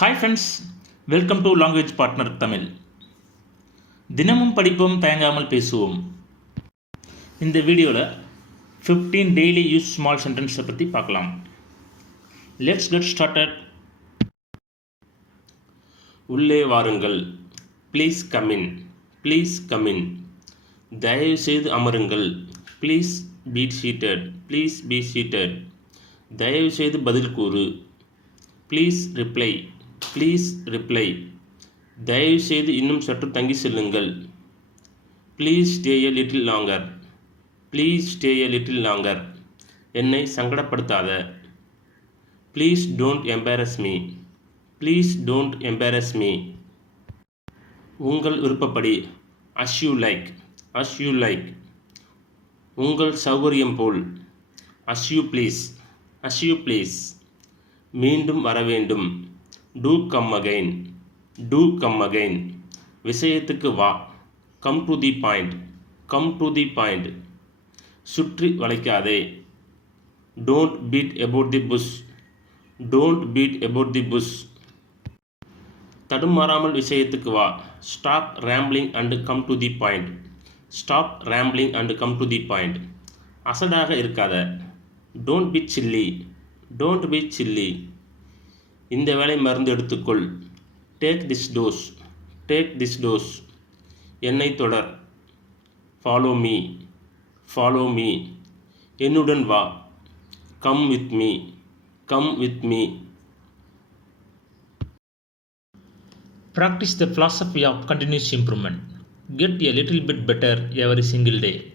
Hi friends, welcome to language partner Tamil. தினமும் படிப்போம், தயங்காமல் பேசுவோம். இந்த வீடியோவில் 15 டெய்லி யூஸ் ஸ்மால் சென்டென்ஸை பற்றி பார்க்கலாம். Let's get started. உள்ளே வாருங்கள். Please come in. Please come in. தயவு செய்து அமருங்கள். Please be seated. Please be seated. தயவு செய்து பதில் கூறு. Please reply. Please reply. தயவு செய்து இன்னும் சற்று தங்கி செல்லுங்கள். Please stay a little longer. Please stay a little longer. என்னை சங்கடப்படுத்தாத. Please don't embarrass me. Please don't embarrass me. உங்கள் விருப்பப்படி. As you like. As you like. உங்கள் சௌகரியம் போல். As you please. As you please. மீண்டும் வர வேண்டும். To come again. To come again. விஷயத்துக்கு வா. Come to the point. Come to the point. சுற்றி வளைக்காதே. Don't beat about the bush. Don't beat about the bush. தடுமாறாமல் விஷயத்துக்கு வா. Stop rambling and come to the point. Stop rambling and come to the point. அசடாக இருக்காத. Don't be silly. Don't be silly. இந்த வேளை மருந்து எடுத்துக்கொள். Take this dose. Take this dose. என்னை தொடர். Follow me. Follow me. என்னுடன் வா. Come with me. Come with me. Practice the philosophy of continuous improvement. Get a little bit better every single day.